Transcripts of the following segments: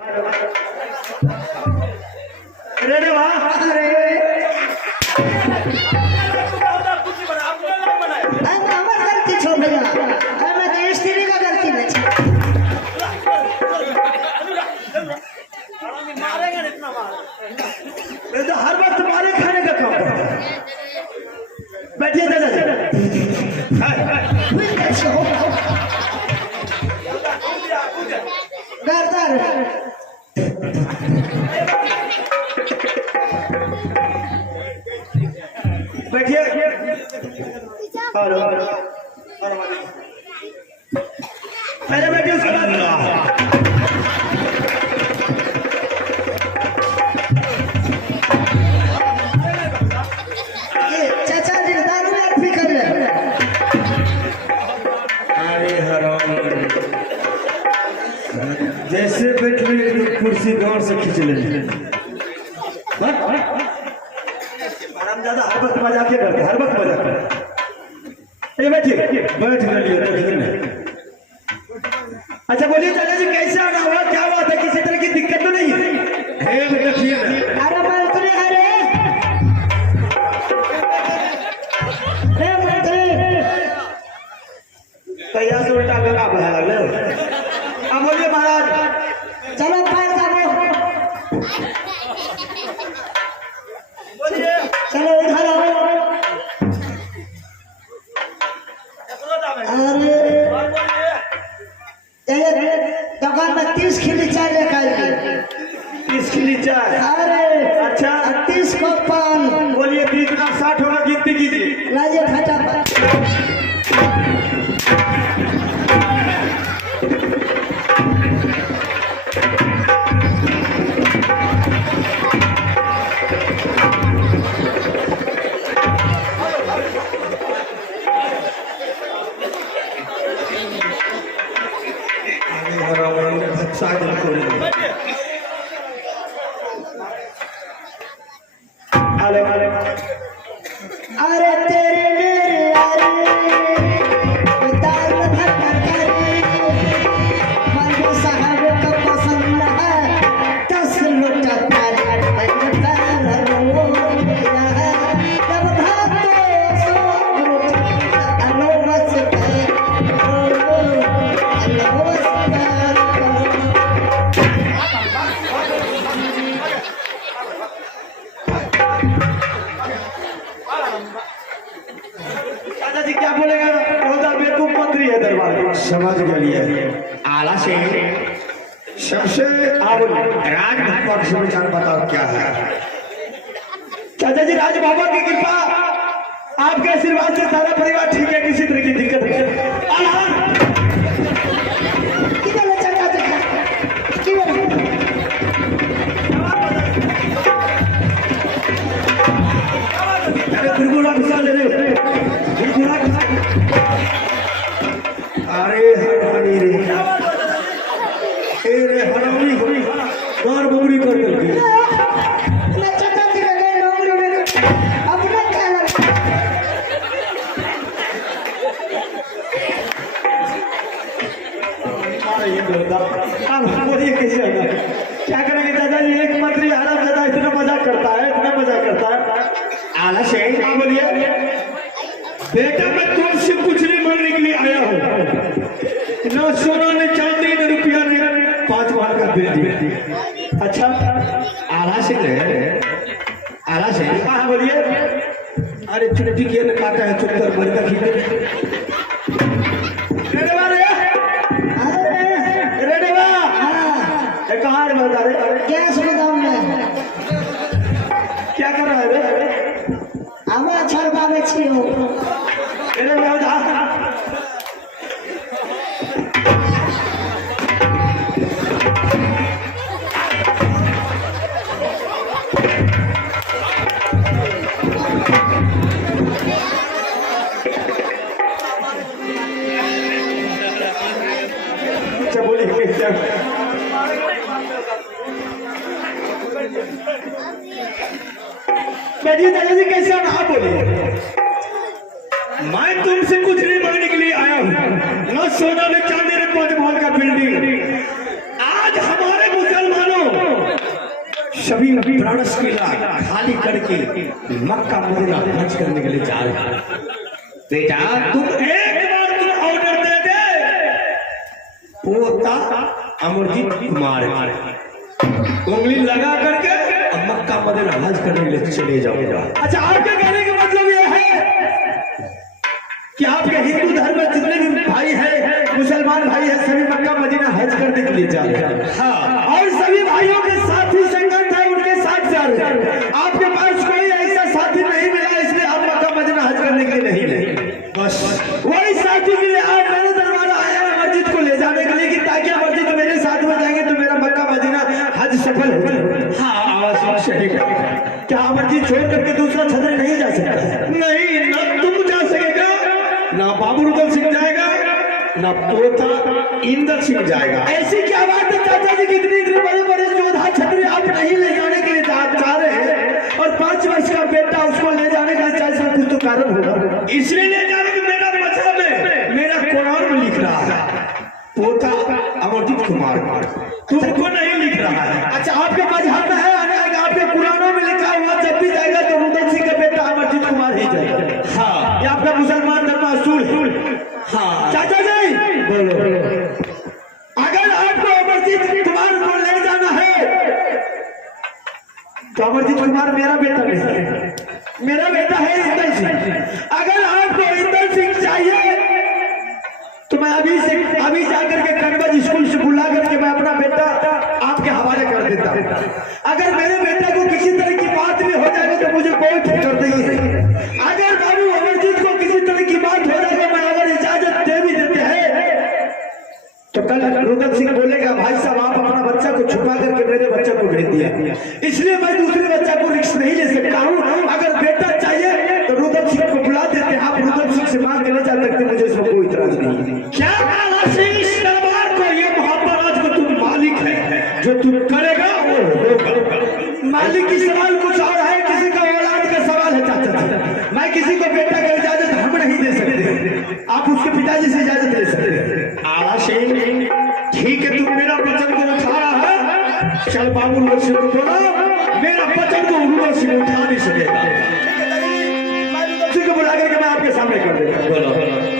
अरे वाह अरे আমার गलती छो भैया मैं तो स्त्री का गलती नहीं मारेंगे इतना मार तो हर वक्त मारे खाने का काम बैठिए दादा दर बैठिए पहले बैठिए उसके बाद चाचा जी दारू यार फिकर ले अरे हराम जैसे बैठ रही कुर्सी गौर से खींच ले आराम ज्यादा हर वक्त मजाक करते हर वक्त मजाक करते बैठिए बैठ गए अच्छा बोलिए चाचा जी कैसे आना हुआ क्या हुआ था किसी तरह की दिक्कत तो नहीं है बैठिए अरे मंत्री अरे मंत्री कैया से उल्टा लगा बढ़ा ले अब बोलिए महाराज चलो पैर दबो बोलिए चलो इधर आओ अरे दुकान में 30 खिली चाय लेकर आई 30 खिली चाय अरे अच्छा 30 को पान बोलिए 30 का 60 होगा गिनती कीजिए लाइए फटाफट अरे तेरे मेरे यारे उतार भर करे मर्द साहब का पसंद है 10 लुटा तारा वो मेरा है जब भाते सो अनो बस दादाजी क्या बोलेगा बेवकूफ मंत्री है दरबार समझ गए आला से सबसे राज पक्ष विचार बताओ क्या है चाचा जी राज बाबा की कृपा आपके आशीर्वाद से सारा परिवार ठीक है किसी तरह की दिक्कत नहीं अरे हरामी रे हरामी बार बबरी कर करके क्या करेंगे दादाजी एक मंत्री हराम ज्यादा इतना मजाक करता है आला शेख बोलिए बेटा मैं तुमसे कुछ नहीं मांगने के लिए आया हूँ न सोना ने चांदी ने रुपया ने 5 बार का दे दिया अच्छा आला से हाँ बोलिए अरे चुटकी के ने काटा है चुप कर मर का खींचे रेडेवा कहाँ है बता रहे गैस गोदाम में क्या कर रहा है रे हमें छोड़वा में छी हो अरे मैं दादाजी कैसे आप बोलिए मैं तुमसे कुछ नहीं मांगने के लिए आया हूँ न सोना न चांदी न 5 महल का बिल्डिंग आज हमारे मुसलमान सभी प्राणस किला खाली करके मक्का मदीना हज करने के लिए जा रहे हैं। बेटा तुम एक बार तुम ऑर्डर दे दे, पोता अमरजीत कुमार उंगली लगा करके अब मक्का मदीना हज करने के लिए चले जाओगे। अच्छा, आपके कहने का मतलब यह है कि आपके हिंदू धर्म में जितने भी भाई हैं, मुसलमान भाई हैं, सभी मक्का मदीना हज करने के लिए जा रहे हैं। हाँ, और सभी भाइयों के साथ ही संगत है, उनके साथ जा रहे हैं। आपके पास कोई ऐसा साथी नहीं मिला, इसलिए आप मक्का मदीना हज करने के लिए नहीं। बस वही साथी के लिए आप मेरे दरबार आया मस्जिद को ले जाने के लिए कि ताकि मस्जिद मेरे साथ में जाएंगे तो मेरा मक्का मदीना हज सफल हो जाए। हाँ, आवाज क्या मस्जिद छोड़ करके दूसरा छतरी नहीं जा सकता? नहीं, ना तुम जा सकेगा, ना बाबू रुदल सिंह जाएगा, ना पोता इंदर सिंह जाएगा। ऐसी क्या बात है चाचा जी, कितनी बड़े बड़े योद्धा छतरी आप नहीं ले जाने के लिए जा रहे हैं, और 5 वर्ष का बेटा उसको ले जाने के लिए चाहे कुछ तो कारण होगा, इसलिए ले जाने के मेरा मतलब है, मेरा कुरान में लिख रहा है पोता अमरजीत कुमार, तुमको नहीं लिख रहा है। अच्छा, आपके मजहब में है, आपके पुरानों में लिखा हुआ जब भी जाएगा तो रुदल सिंह का बेटा अमरजीत कुमार ही जाएगा। हाँ, ये आपका मुसलमान धर्म असूल है। हाँ चाचा जी बोलो, अगर आपको अमरजीत कुमार को ले जाना है तो अमरजीत कुमार मेरा बेटा नहीं है, मेरा बेटा है इंदर सिंह। अगर आपको इंदर सिंह चाहिए तो मैं अभी जाकर के कनबज स्कूल से बुला करके मैं अपना बेटा आपके हवाले कर देता हूँ। अगर मेरे बेटे को किसी तरह की बात भी हो जाएगी तो मुझे कोई फिक्र नहीं है। अगर बाबू अमरजीत को किसी तरह की बात हो जाएगी, मैं अगर इजाजत दे भी देते हैं तो कल रुदल सिंह बोलेगा भाई साहब आप अपना बच्चा को छुपा करके मेरे बच्चा को भेज दिया, इसलिए मैं दूसरे बच्चा को रिस्क नहीं ले सकता हूँ। अगर बेटा चाहिए तो रुदल सिंह को बुला देते हैं, आप रुदल सिंह से मांग के ले जा सकते, मुझे इसमें कोई इतराज नहीं है। क्या इस दरबार को ये मोहब्बत को तुम मालिक है, जो तुम करेगा वो होगा। मालिक की सवाल कुछ और है, किसी का औलाद का सवाल है चाचा जी। मैं किसी को बेटा का इजाजत हम नहीं दे सकते, आप उसके पिताजी से इजाजत ले सकते हैं। आला शेख ठीक है, तुम मेरा वचन को उठाया है, चल बाबू रुदल सिंह को बोलो मेरा वचन को रुदल सिंह उठा नहीं सकेगा। मैं रुदल सिंह को बुला करके मैं आपके सामने कर देगा। बोलो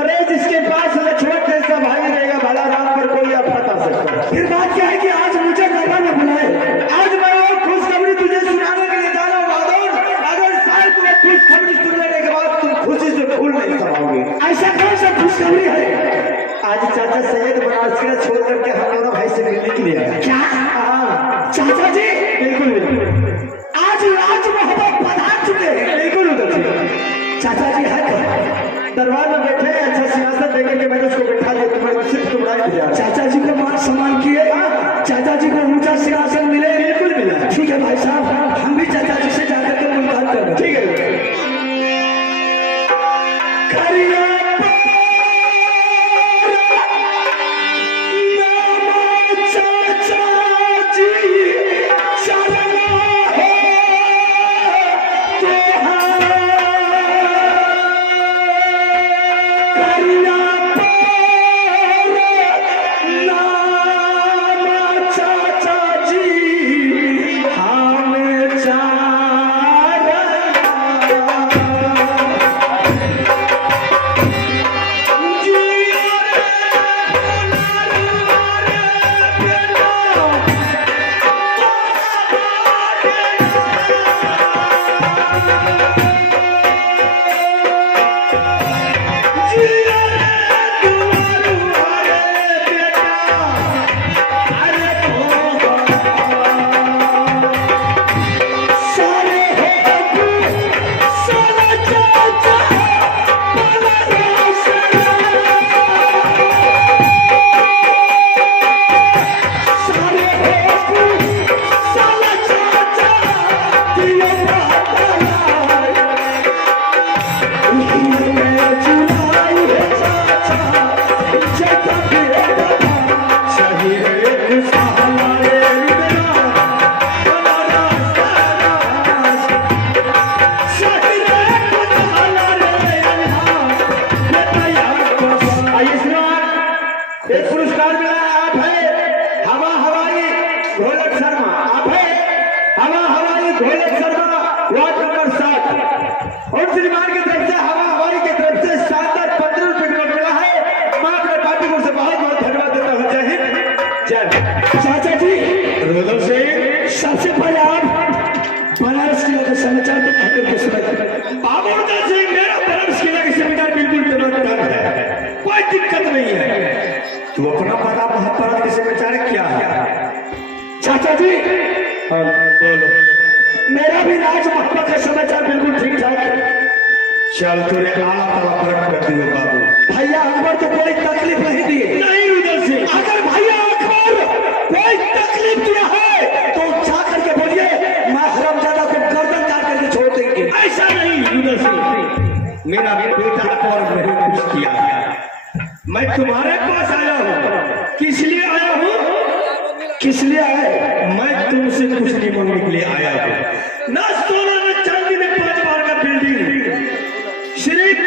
अरे जिसके पास लक्ष्मण जैसा भाई रहेगा भला फिर बात क्या है कि आज मुझे दरबार में बुलाए, आज मैं वो खुशखबरी तुझे सुनाने के लिए जा रहा हूँ बहादुर। अगर शायद तुम्हें खुशखबरी सुनने के बाद तुम खुशी से फूल नहीं समाओगे। ऐसा कौन सा खुशखबरी है? आज चाचा सैयद बनारस का छोड़ करके हम दोनों भाई से मिलने के लिए आए। क्या? हाँ चाचा जी, बिल्कुल बिल्कुल। आज राज मोहब्बत पधार चुके हैं। बिल्कुल उधर से चाचा जी है दरबार में बैठे हैं, अच्छा सियासत देकर के मैंने उसको बैठा दिया। तुम्हारे सिर्फ तुम्हारा इंतजार। चाचा जी को मान सम्मान किए, चाचा जी को ऊंचा सिंहासन मिले। बिल्कुल मिला। ठीक है भाई साहब, हम भी चाचा जी से जाकर के मुलाकात कर रहे हैं। ठीक है। चाचा जी सबसे पहले आप बनारस किला का समाचार तो कहते सुना। मेरा बनारस किला के समाचार बिल्कुल है, कोई दिक्कत नहीं है। तू अपना पता महाभारत के समाचार क्या है? चाचा जी बोलो। मेरा भी राज महात्मा का समाचार बिल्कुल ठीक ठाक है। चल तुझे आला ताला फर्क कर दियो बाबू। भैया अकबर तो कोई तकलीफ नहीं दिए। नहीं उधर से अगर भैया अकबर कोई तकलीफ दिया है तो जा करके बोलिए मैं हरामजादा को गर्दन काट करके छोड़ देंगे। ऐसा नहीं उधर से मेरा बेटा और नहीं कुछ किया। मैं तुम्हारे पास आया हूँ। किस लिए आया हूँ? किस लिए आए? मैं तुमसे कुछ नहीं मांगने के लिए आया हूँ। ना सोना न चांदी न 5 बार का बिल्डिंग, सिर्फ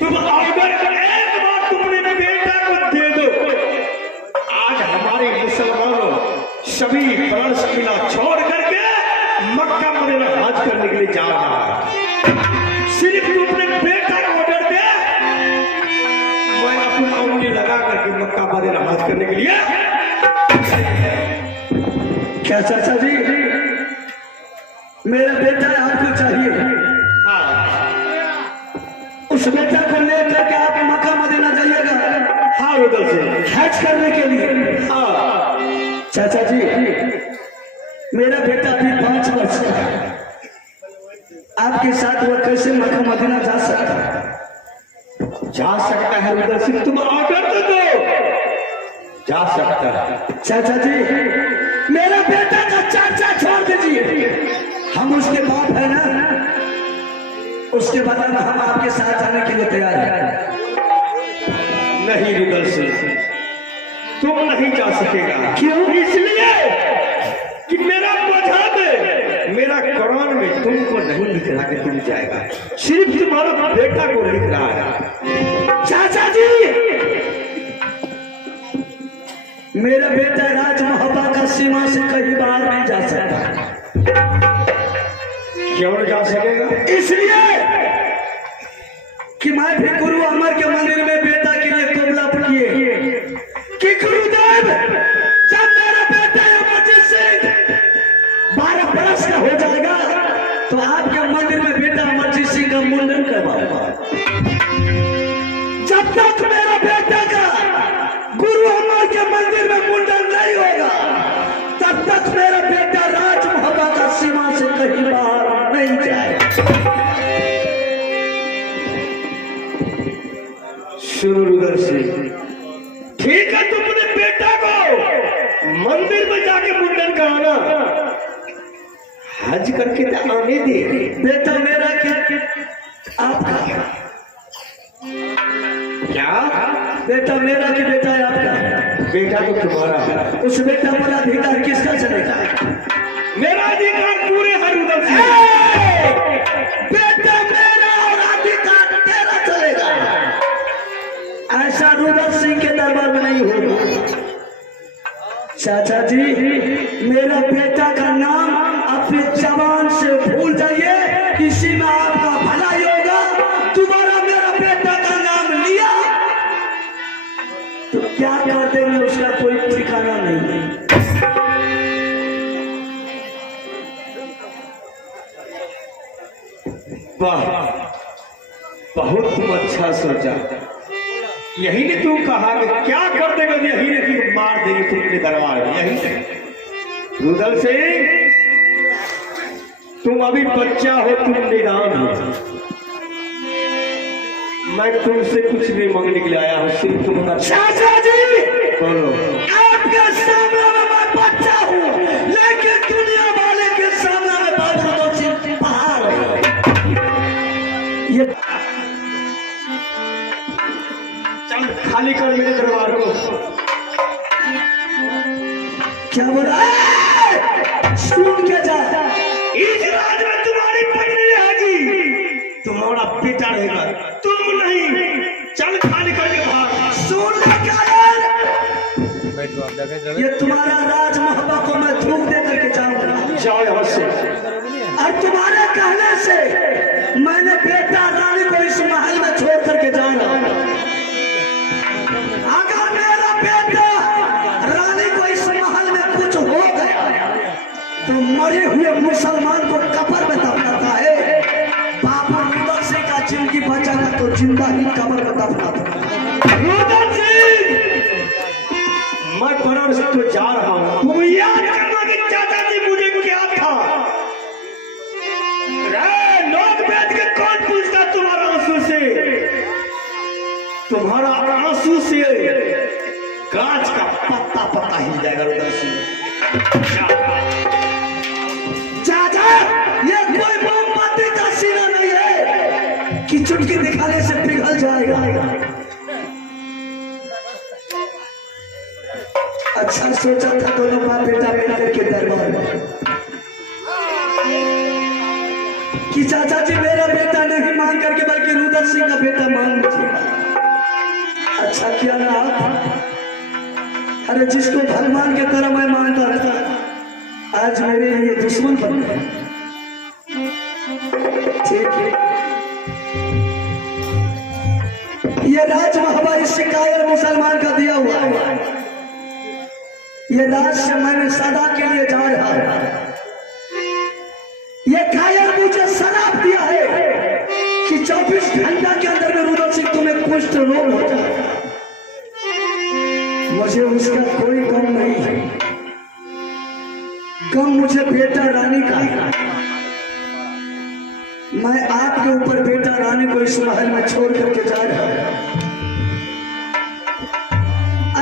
तुम अगर एक बार तुमने बेटा को दे दो। आज हमारे मुसलमानों सभी बनारस किला छोड़ करके मक्का मदीना हज करने के लिए जा रहा है। सिर्फ तुम अपने बेटा को ऑर्डर दे, मैं अपना उंगली लगा करके मक्का मदीना हज करने के लिए। क्या चाचा जी मेरा बेटा आपको चाहिए? उस बेटा को लेकर के आप मक्का मदीना जाइएगा। हाँ उधर से हज करने के लिए। हाँ चाचा जी मेरा बेटा अभी 5 वर्ष का है। आपके साथ वह कैसे मक्का मदीना जा सकता है? जा सकता है उधर से, तुम ऑर्डर तो दो। जा सकता है। चाचा जी मेरा बेटा का चर्चा छोड़ दीजिए, हम उसके बाप है ना। उसके बाद हम आपके साथ आने के लिए तैयार हैं। नहीं रुदल से तुम नहीं जा सकेगा। क्यों? इसलिए कि मेरा मजहब मेरा कुरान में तुमको नहीं लिख रहा कि तुम जाएगा, सिर्फ तुम्हारा बेटा को लिख रहा है। चाचा जी मेरा बेटा राज मोहब्बा का सीमा से कहीं बाहर नहीं जा सकता। क्यों नहीं जा सकेगा? इसलिए कि मैं भी गुरु अमर के मंदिर में बेटा के लिए कुमला किए कि गुरुदेव जब तक मेरा बेटा का गुरु अमर के मंदिर में मुंडन नहीं होगा तब तक मेरा बेटा राज मोहब्बत का सीमा से कहीं बाहर नहीं जाएगा। सुनो रुद्र सिंह, ठीक है तुम अपने बेटा को मंदिर में जाके मुंडन कराना, हज करके आने दे। बेटा मेरा आपका क्या? बेटा मेरा कि बेटा है आपका? बेटा तो तुम्हारा है। उस बेटा पर अधिकार किसका चलेगा? मेरा अधिकार पूरे हर उधर से। बेटा मेरा और अधिकार तेरा चलेगा। ऐसा रुद्र सिंह के दरबार में नहीं होगा। चाचा जी, मेरा बेटा का नाम अपनी जबान से भूल जाइए, इसी में आपका भला ही होगा। तुम्हारा मेरा बेटा का नाम लिया तो क्या कर देंगे उसका कोई ठिकाना नहीं। वाह, बहुत तुम अच्छा सोचा। यही ने तू कहा कि क्या कर देगा, यही ने तुम मार देंगे तुम अपने दरबार में। यही से रुद्र सिंह, तुम अभी बच्चा हो, तुम निदान हो। मैं तुमसे कुछ नहीं मांगने के लिए आया हूँ, सिर्फ तुम्हारा। चाचा जी बोलो। आपके सामने में मैं बच्चा हूँ, लेकिन दुनिया वाले के सामने में बाबू तो सिर्फ पहाड़ है। ये चल खाली कर मेरे दरबार को। क्या बोला? सुन के जा, इस राज में तुम्हारी पत्नी रहेगी, तुम्हारा बेटा रहेगा, तुम नहीं। चल खाली करके बाहर। सुन ले क्या यार, ये तुम्हारा राज मोहब्बत को मैं धूप दे करके जाऊंगा। जाओ यहाँ से। और तुम्हारे कहने से मैंने बेटा रानी को इस महल में छोड़ करके जाना। अगर मेरा बेटा रानी को इस महल में कुछ हो गया तो मरे हुए मुसलमान को कब्र में दफनाता है। बाबू रुद्र सिंह का जिंदगी बचाना तो जिंदा ही कब्र में दफनाता। रुद्र सिंह, मैं बरस से तो जा रहा हूँ। तुम याद करना कि चाचा जी मुझे क्या था। लोग बैठ के कौन पूछता तुम्हारा आंसू से? तुम्हारा आंसू से गाछ का पत्ता पत्ता हिल जाएगा रुद्र सिंह। चाचा, ये कोई मोमबत्ती का सीना नहीं है कि चुटकी दिखाने से पिघल जाएगा। अच्छा सोचा था दोनों बाप बेटा मिलकर के दरबार में कि चाचा जी मेरा बेटा नहीं मान करके बल्कि रुद्र सिंह का बेटा मान लीजिए। अच्छा किया ना आप। अरे जिसको भगवान की तरह मैं मानता था, आज मेरे लिए दुश्मन बन गए। ठीक है, ये राज मोहब्बत इस कायर मुसलमान का दिया हुआ है। ये राज से मैंने सदा के लिए जा रहा है। ये कायर मुझे शराप दिया है कि 24 घंटा के अंदर में रुद्र सिंह तुम्हें कुष्ठ रोग हो जाएगा। मुझे उसका कोई गम नहीं है। गम मुझे बेटा रानी का है। मैं आपके ऊपर बेटा रानी को इस महल में छोड़ करके जा रहा हूं।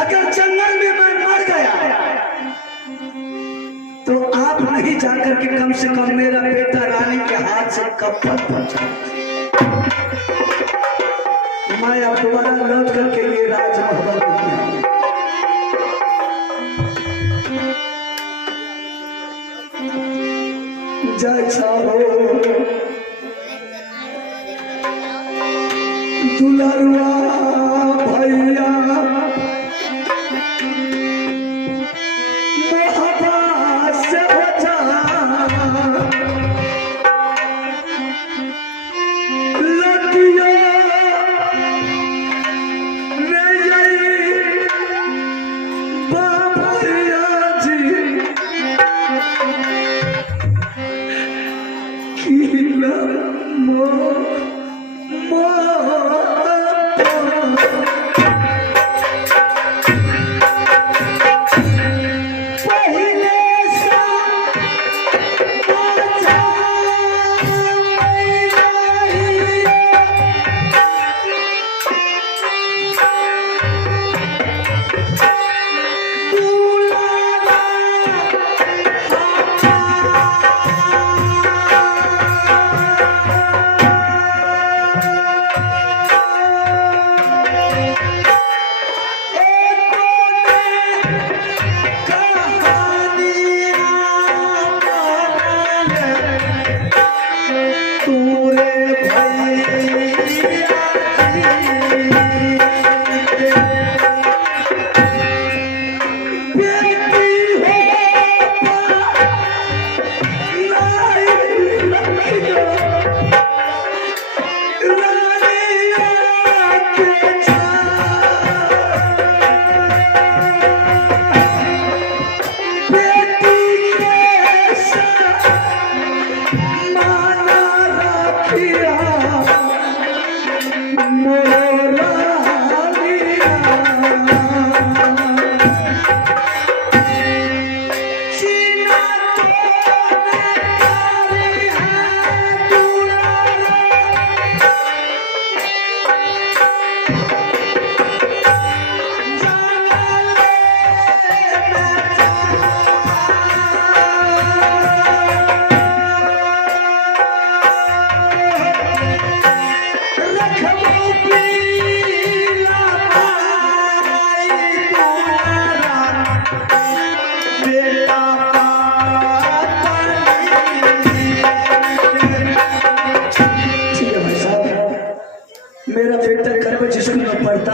अगर जंगल में मैं मर गया तो आप नहीं जाकर के कम से कम मेरा बेटा रानी के हाथ से कब्जा पहुंचा। मैं अब दोबारा लौट करके ये राज मोहब्बत जैसा हो दुलरुआ भैया मोहब्बत से बचा लड़कियों ने यही बाबैया जी किला मो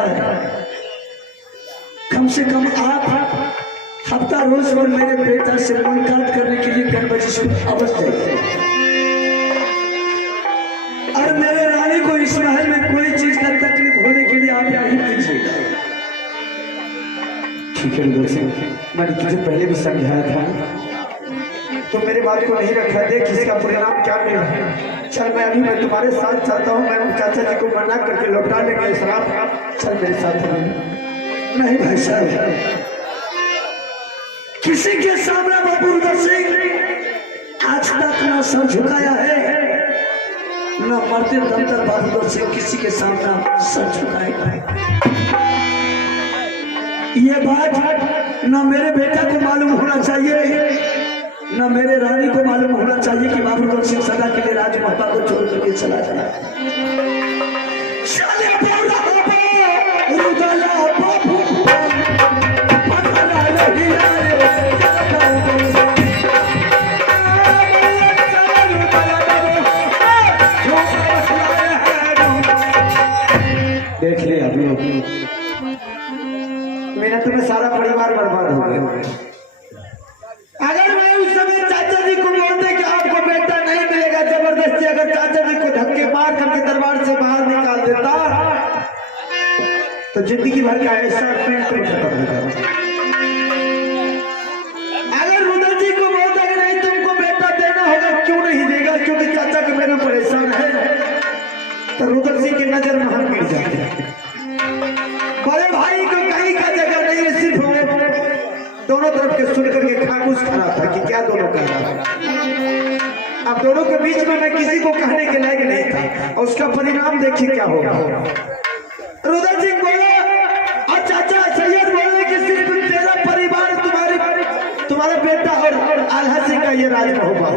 है, कम से कम आप हफ्ता रोज और मेरे बेटा से मुलाकात करने के लिए गणपति अवश्य जाइए और मेरे रानी को इस महल में कोई चीज का तकलीफ होने के लिए आप यहीं कीजिएगा। ठीक है रुद्र सिंह, मैंने तुझे पहले भी समझाया था, तो मेरे बात को नहीं रखा। देख इसका परिणाम क्या मिला है। चल मैं तुम्हारे साथ चलता हूँ, मैं चाचा जी को मना करके लौटा लेंगे शराब। चल मेरे साथ। नहीं भाई साहब, किसी के सामने बाबू रुद्र सिंह आज तक ना सर झुकाया है, न मरते दम तक बाबू रुद्र सिंह किसी के सामने सर झुकाएगा। ये बात न मेरे बेटा को मालूम होना चाहिए, न मेरे रानी को मालूम होना चाहिए कि बाबू रुद्र सिंह सदा के लिए राजमाता को छोड़ करके चला जाए। देख ले अभी मेरा तुम्हें सारा परिवार बर्बाद हो गया। अगर मैं उस समय चाचा जी को बोलते कि आपको बेटा नहीं मिलेगा जबरदस्ती, अगर चाचा जी को धक्के मार करके दरबार से बाहर निकाल देता तो जिंदगी भर का ऐसा खत्म हो जाता। अगर रुद्र जी को बोलता कि नहीं तुमको बेटा देना होगा, क्यों नहीं देगा, क्योंकि चाचा के मेरे परेशान है, तो रुद्र सिंह की नजर में हम गिर जाते हैं। बड़े भाई को कहीं का जगह नहीं है, सिर्फ दोनों तरफ के सुन करके खामोश खड़ा था कि क्या दोनों कह रहा है। अब दोनों के बीच में मैं किसी को कहने के लायक नहीं था, और उसका परिणाम देखिए क्या होगा। रुद्र सिंह बोले और चाचा सैयद बोले कि सिर्फ तेरा परिवार तुम्हारा बेटा और आल्हा सिंह का ये राज होगा,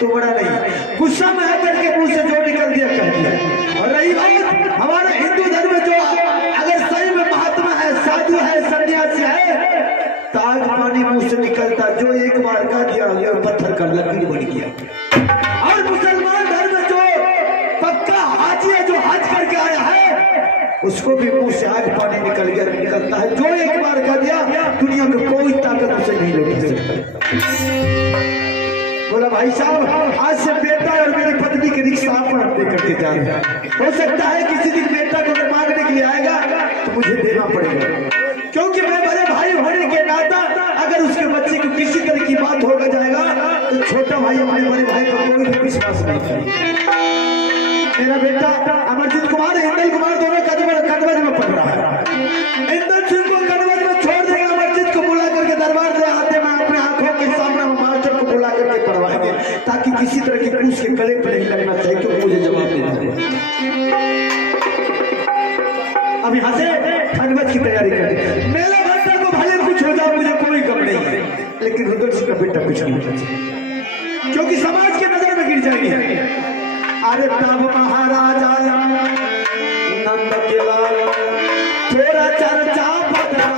तो बड़ा नहीं। गुस्सा में आकर के मुंह से जो निकल दिया कह दिया। और रही बात हमारे हिंदू धर्म में, जो अगर सही में महात्मा है, साधु है, सन्यासी है, ताग पानी मुंह से निकलता, जो एक बार का दिया ये पत्थर का लकड़ी बन गया। और मुसलमान धर्म में जो पक्का हाजी है, जो हज करके आया है, उसको भी मुंह से आग पानी निकलता है। जो एक बार का दिया दुनिया में कोई ताकत उसे नहीं लौट सकती। बोला भाई साहब आज से बेटा और मेरी पत्नी के रिक्शा पर दे करके जा रहे हैं। हो सकता है किसी दिन बेटा को मांगने के लिए आएगा तो मुझे देना पड़ेगा, क्योंकि मैं बड़े भाई होने के नाता अगर उसके बच्चे को किसी तरह की बात होगा जाएगा तो छोटा भाई अपने बड़े भाई का कोई भी विश्वास नहीं करेगा। मेरा बेटा अमरजीत कुमार, हिंदल कुमार दोनों कदमज में पड़ रहा है। इंदल सिंह को कदमज में छोड़ देगा, अमरजीत को बुला करके दरबार से आते में अपने आंखों के सामने मास्टर को बुला करके पढ़वाएंगे, ताकि किसी तरह की पूछ के गले पर नहीं लगना चाहिए कि मुझे जवाब देना। अब यहाँ से खंडवत की तैयारी कर। मेरा बेटा को भले कुछ हो जाए मुझे कोई गम नहीं है, लेकिन रुद्र सिंह का बेटा कुछ नहीं होना चाहिए, क्योंकि समाज के नजर में गिर जाएगी। अरे तब महाराजा नंद के लाल थोड़ा चर्चा बदला